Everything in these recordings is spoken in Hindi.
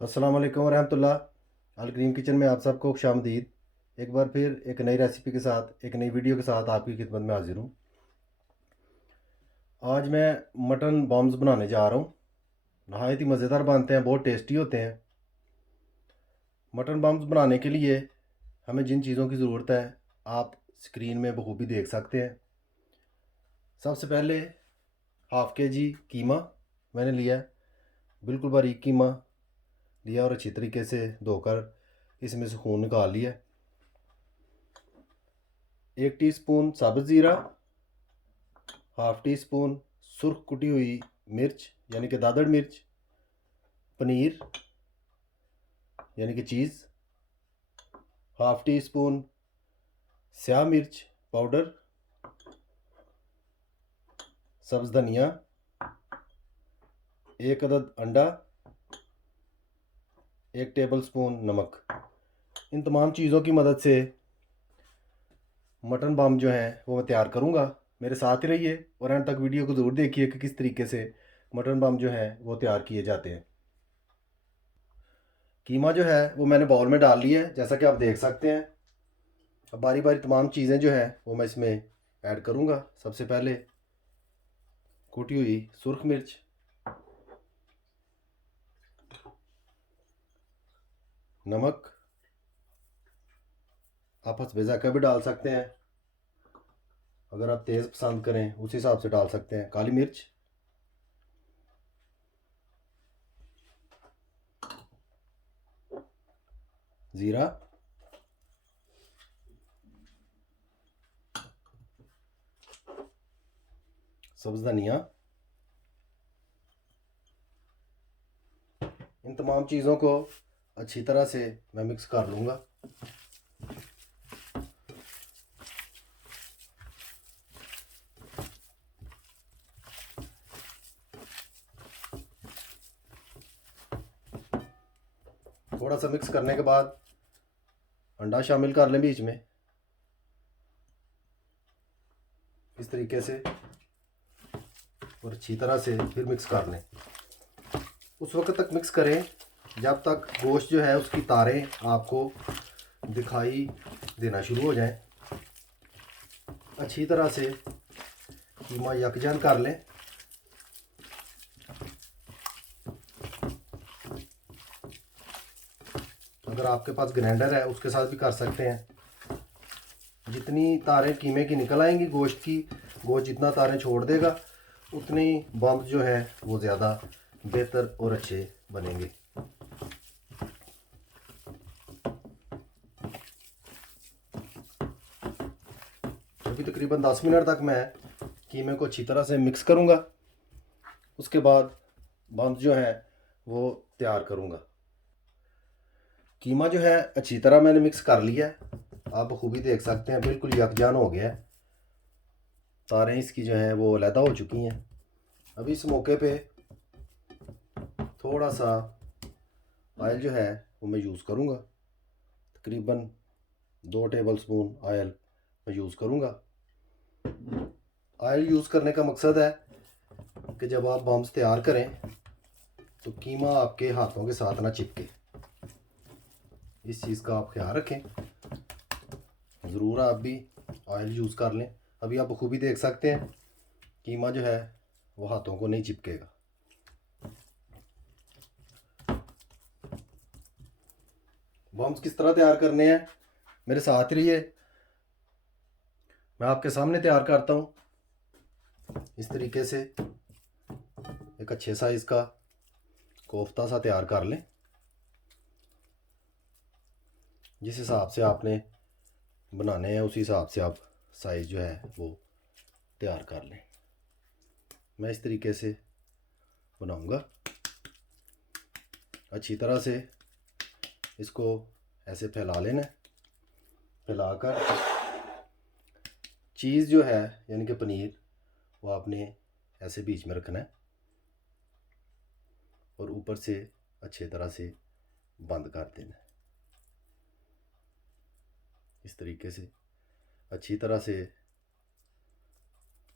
अस्सलाम वालेकुम वरहमतुल्लाह। अल ग्रीन किचन में आप सबको खुशामदीद। एक बार फिर एक नई रेसिपी के साथ, एक नई वीडियो के साथ आपकी खिदमत में हाजिर हूँ। आज मैं मटन बॉम्ब्स बनाने जा रहा हूँ। नहायत ही मज़ेदार बनते हैं, बहुत टेस्टी होते हैं। मटन बॉम्ब्स बनाने के लिए हमें जिन चीज़ों की ज़रूरत है आप स्क्रीन में बखूबी देख सकते हैं। सबसे पहले हाफ़ के जी कीमा मैंने लिया है। बिल्कुल बारीक कीमा लिया और अच्छी तरीके से धोकर इसमें से खून निकाल लिया। 1 टीस्पून साबुत ज़ीरा, हाफ़ टी स्पून सुर्ख कुटी हुई मिर्च यानी कि दादड़ मिर्च, पनीर यानी कि चीज़, हाफ़ टी स्पून स्याह मिर्च पाउडर, सब्ज़ धनिया, 1 अदद अंडा, 1 टेबल स्पून नमक। इन तमाम चीज़ों की मदद से मटन बम जो है वो मैं तैयार करूँगा। मेरे साथ ही रहिए और अंत तक वीडियो को ज़रूर देखिए कि किस तरीके से मटन बम जो है वो तैयार किए जाते हैं। कीमा जो है वो मैंने बाउल में डाल लिया है, जैसा कि आप देख सकते हैं। अब बारी बारी तमाम चीज़ें जो हैं वो मैं इसमें ऐड करूँगा। सबसे पहले कुटी हुई सुर्ख मिर्च, नमक, आप हस्बे ज़ायक़ा भी डाल सकते हैं, अगर आप तेज़ पसंद करें उस हिसाब से डाल सकते हैं। काली मिर्च, ज़ीरा, सब्ज़ धनिया। इन तमाम चीज़ों को अच्छी तरह से मैं मिक्स कर लूँगा। थोड़ा सा मिक्स करने के बाद अंडा शामिल कर लें बीच में, इस तरीके से, और अच्छी तरह से फिर मिक्स कर लें। उस वक्त तक मिक्स करें जब तक गोश्त जो है उसकी तारें आपको दिखाई देना शुरू हो जाएं। अच्छी तरह से कीमा यकजान कर लें। अगर आपके पास ग्राइंडर है उसके साथ भी कर सकते हैं। जितनी तारें कीमे की निकल आएंगी गोश्त की, गोश्त जितना तारें छोड़ देगा उतनी बम्ब जो है वो ज़्यादा बेहतर और अच्छे बनेंगे। अभी तकरीबन 10 मिनट तक मैं कीमे को अच्छी तरह से मिक्स करूँगा। उसके बाद बम्ब जो है वो तैयार करूँगा। कीमा जो है अच्छी तरह मैंने मिक्स कर लिया है, आप बखूबी देख सकते हैं बिल्कुल यकजान हो गया है। तारें इसकी जो हैं वो अलहदा हो चुकी हैं। अभी इस मौके पे थोड़ा सा ऑयल जो है वो मैं यूज़ करूँगा। तकरीबन 2 टेबल स्पून ऑयल मैं यूज़ करूँगा। ऑयल यूज़ करने का मकसद है कि जब आप बम्स तैयार करें तो कीमा आपके हाथों के साथ ना चिपके। इस चीज़ का आप ख्याल रखें। ज़रूर आप भी ऑयल यूज़ कर लें। अभी आप बखूबी देख सकते हैं कीमा जो है वो हाथों को नहीं चिपकेगा। बम्स किस तरह तैयार करने हैं मेरे साथ रहिए, मैं आपके सामने तैयार करता हूँ। इस तरीके से एक अच्छे साइज़ का कोफ्ता सा तैयार कर लें। जिस हिसाब से आपने बनाने हैं उसी हिसाब से आप साइज़ जो है वो तैयार कर लें। मैं इस तरीके से बनाऊंगा। अच्छी तरह से इसको ऐसे फैला लेना है। फैलाकर चीज़ जो है यानी कि पनीर वो आपने ऐसे बीच में रखना है और ऊपर से अच्छी तरह से बंद कर देना है। इस तरीके से अच्छी तरह से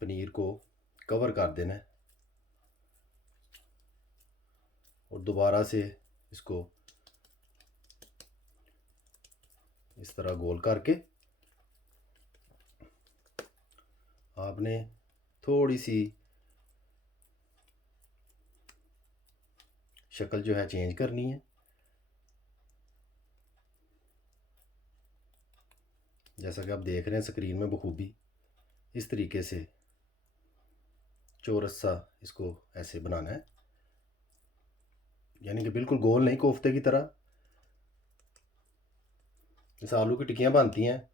पनीर को कवर कर देना है और दोबारा से इसको इस तरह गोल करके आपने थोड़ी सी शक्ल जो है चेंज करनी है। जैसा कि आप देख रहे हैं स्क्रीन में बखूबी, इस तरीके से चौरस सा इसको ऐसे बनाना है, यानी कि बिल्कुल गोल नहीं, कोफ्ते की तरह। जैसे आलू की टिक्कियाँ बनती हैं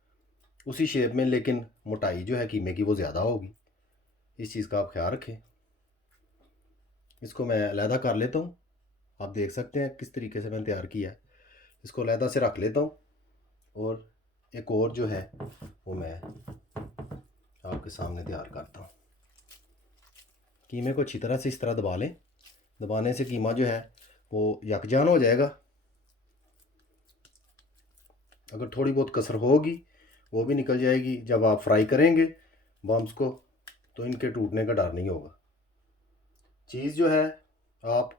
उसी शेप में, लेकिन मोटाई जो है कीमे की वो ज़्यादा होगी। इस चीज़ का आप ख्याल रखें। इसको मैं अलहदा कर लेता हूँ। आप देख सकते हैं किस तरीके से मैंने तैयार किया है। इसको अलहदा से रख लेता हूँ और एक और जो है वो मैं आपके सामने तैयार करता हूँ। कीमे को अच्छी तरह से इस तरह दबा लें। दबाने से कीमा जो है वो यकजान हो जाएगा। अगर थोड़ी बहुत कसर होगी वो भी निकल जाएगी जब आप फ्राई करेंगे बम्स को, तो इनके टूटने का डर नहीं होगा। चीज़ जो है आप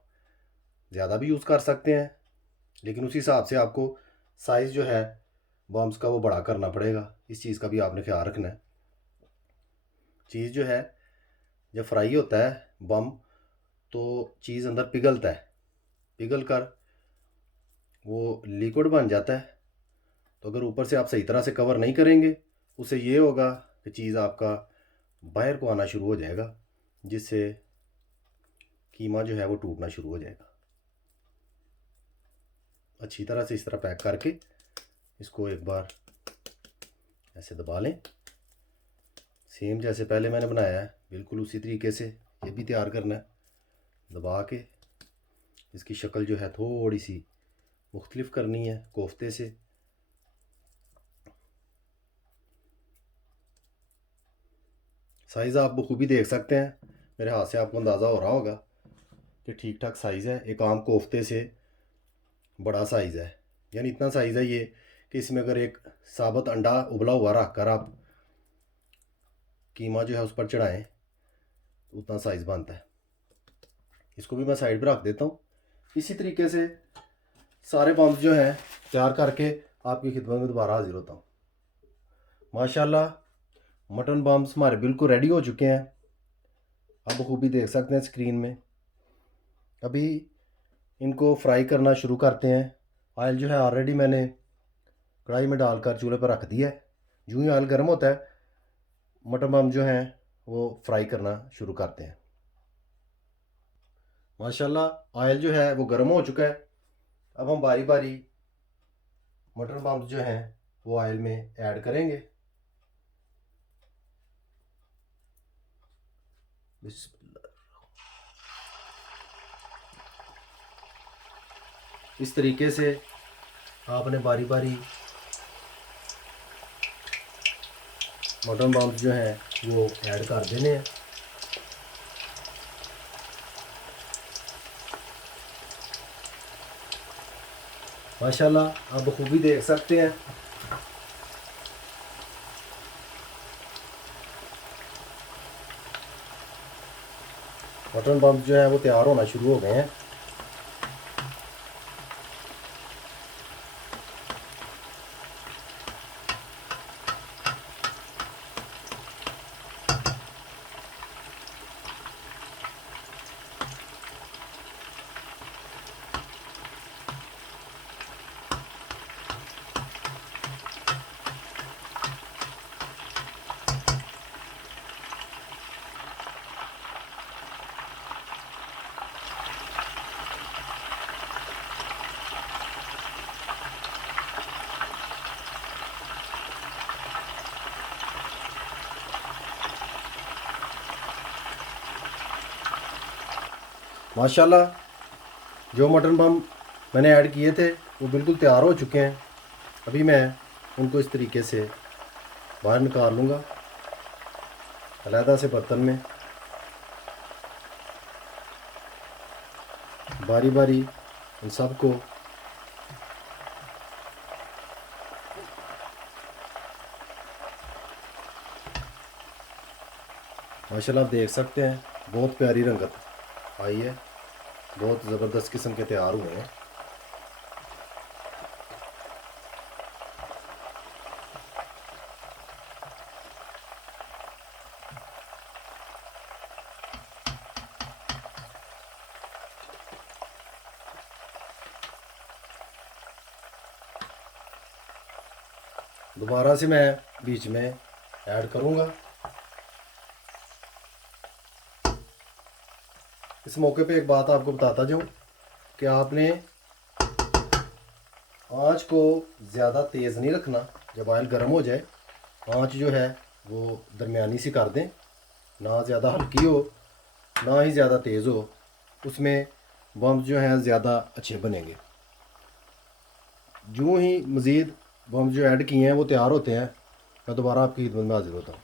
ज़्यादा भी यूज़ कर सकते हैं, लेकिन उसी हिसाब से आपको साइज़ जो है बम्स का वो बड़ा करना पड़ेगा। इस चीज़ का भी आपने ख्याल रखना है। चीज़ जो है जब फ्राई होता है बम, तो चीज़ अंदर पिघलता है, पिघल कर वो लिक्विड बन जाता है। तो अगर ऊपर से आप सही तरह से कवर नहीं करेंगे, उससे ये होगा कि चीज़ आपका बाहर को आना शुरू हो जाएगा, जिससे कीमा जो है वो टूटना शुरू हो जाएगा। अच्छी तरह से इस तरह पैक करके इसको एक बार ऐसे दबा लें। सेम जैसे पहले मैंने बनाया है बिल्कुल उसी तरीके से ये भी तैयार करना है। दबा के इसकी शक्ल जो है थोड़ी सी मुख्तलिफ करनी है कोफ्ते से। साइज़ आप बखूबी देख सकते हैं, मेरे हाथ से आपको अंदाज़ा हो रहा होगा कि ठीक ठाक साइज़ है। एक आम कोफ्ते से बड़ा साइज़ है, यानी इतना साइज़ है ये कि इसमें अगर एक साबुत अंडा उबला हुआ रख कर आप कीमा जो है उस पर चढ़ाएं तो उतना साइज़ बनता है। इसको भी मैं साइड पर रख देता हूँ। इसी तरीके से सारे बम्स जो हैं तैयार करके आपकी खिदमत में दोबारा हाजिर होता हूँ। माशाल्लाह मटन बम्स हमारे बिल्कुल रेडी हो चुके हैं। आप बखूबी देख सकते हैं स्क्रीन में। अभी इनको फ्राई करना शुरू करते हैं। ऑयल जो है ऑलरेडी मैंने कढ़ाई में डालकर चूल्हे पर रख दिया है। यूँ ही ऑयल गर्म होता है मटन बम जो हैं वो फ्राई करना शुरू करते हैं। माशाल्लाह ऑयल जो है वो गर्म हो चुका है। अब हम बारी बारी मटन बम्स जो हैं वो ऑयल में ऐड करेंगे। इस तरीके से आपने बारी बारी मटन बम्स जो हैं वो ऐड कर देने हैं। माशाल्लाह आप बखूबी देख सकते हैं मटन बम्स जो है वो तैयार होना शुरू हो गए हैं। माशाल्लाह जो मटन बम मैंने ऐड किए थे वो बिल्कुल तैयार हो चुके हैं। अभी मैं उनको इस तरीके से बाहर निकाल लूँगा अलहदा से बर्तन में। बारी बारी इन सबको माशाल्लाह आप देख सकते हैं बहुत प्यारी रंगत आई है। बहुत ज़बरदस्त किस्म के तैयार हुए हैं। दोबारा से मैं बीच में ऐड करूँगा। इस मौके पे एक बात आपको बताता जाऊँ कि आपने आँच को ज़्यादा तेज़ नहीं रखना। जब ऑयल गर्म हो जाए आँच जो है वो दरमियानी सी कर दें, ना ज़्यादा हल्की हो ना ही ज़्यादा तेज़ हो, उसमें बम्स जो हैं ज़्यादा अच्छे बनेंगे। यूँ ही मज़ीद बम्स जो ऐड किए हैं वो तैयार होते हैं, मैं दोबारा आपकी खिदमत में हाजिर होता हूँ।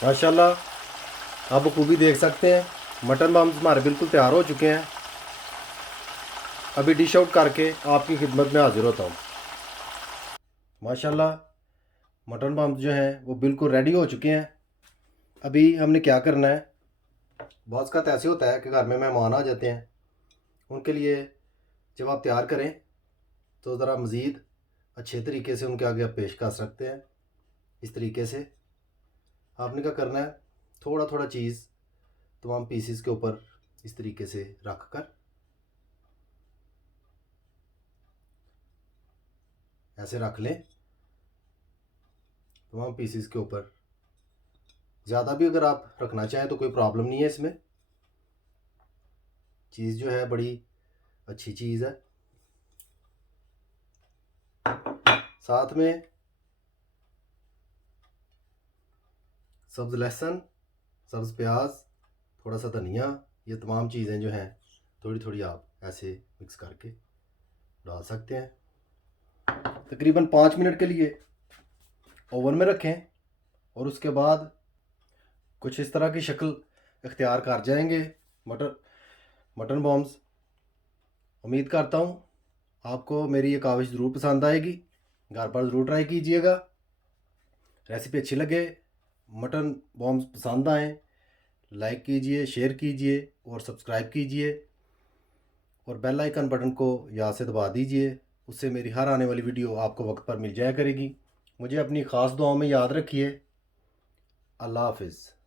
माशाल्लाह आप बखूबी देख सकते हैं मटन बम्स हमारे बिल्कुल तैयार हो चुके हैं। अभी डिश आउट करके आपकी खिदमत में हाजिर होता हूँ। माशाल्लाह मटन बम्स जो हैं वो बिल्कुल रेडी हो चुके हैं। अभी हमने क्या करना है, बहुत का ऐसे होता है कि घर में मेहमान आ जाते हैं, उनके लिए जब आप तैयार करें तो ज़रा मज़ीद अच्छे तरीके से उनके आगे आप पेश कर सकते हैं। इस तरीके से आपने क्या करना है, थोड़ा थोड़ा चीज़ तमाम पीसेस के ऊपर इस तरीके से रख कर ऐसे रख लें तमाम पीसेस के ऊपर। ज़्यादा भी अगर आप रखना चाहें तो कोई प्रॉब्लम नहीं है इसमें। चीज़ जो है बड़ी अच्छी चीज़ है। साथ में सब्ज़ लहसुन, सब्ज़ प्याज, थोड़ा सा धनिया, ये तमाम चीज़ें जो हैं थोड़ी थोड़ी आप ऐसे मिक्स करके डाल सकते हैं। तकरीबन 5 मिनट के लिए ओवन में रखें और उसके बाद कुछ इस तरह की शक्ल इख्तियार कर जाएंगे मटन बॉम्ब्स। उम्मीद करता हूँ आपको मेरी ये काविश ज़रूर पसंद आएगी। घर पर ज़रूर ट्राई कीजिएगा। रेसिपी अच्छी लगे, मटन बॉम्ब्स पसंद आएँ, लाइक कीजिए, शेयर कीजिए और सब्सक्राइब कीजिए और बेल आइकन बटन को याद से दबा दीजिए। उससे मेरी हर आने वाली वीडियो आपको वक्त पर मिल जाया करेगी। मुझे अपनी ख़ास दुआओं में याद रखिए। अल्लाह हाफ़िज़।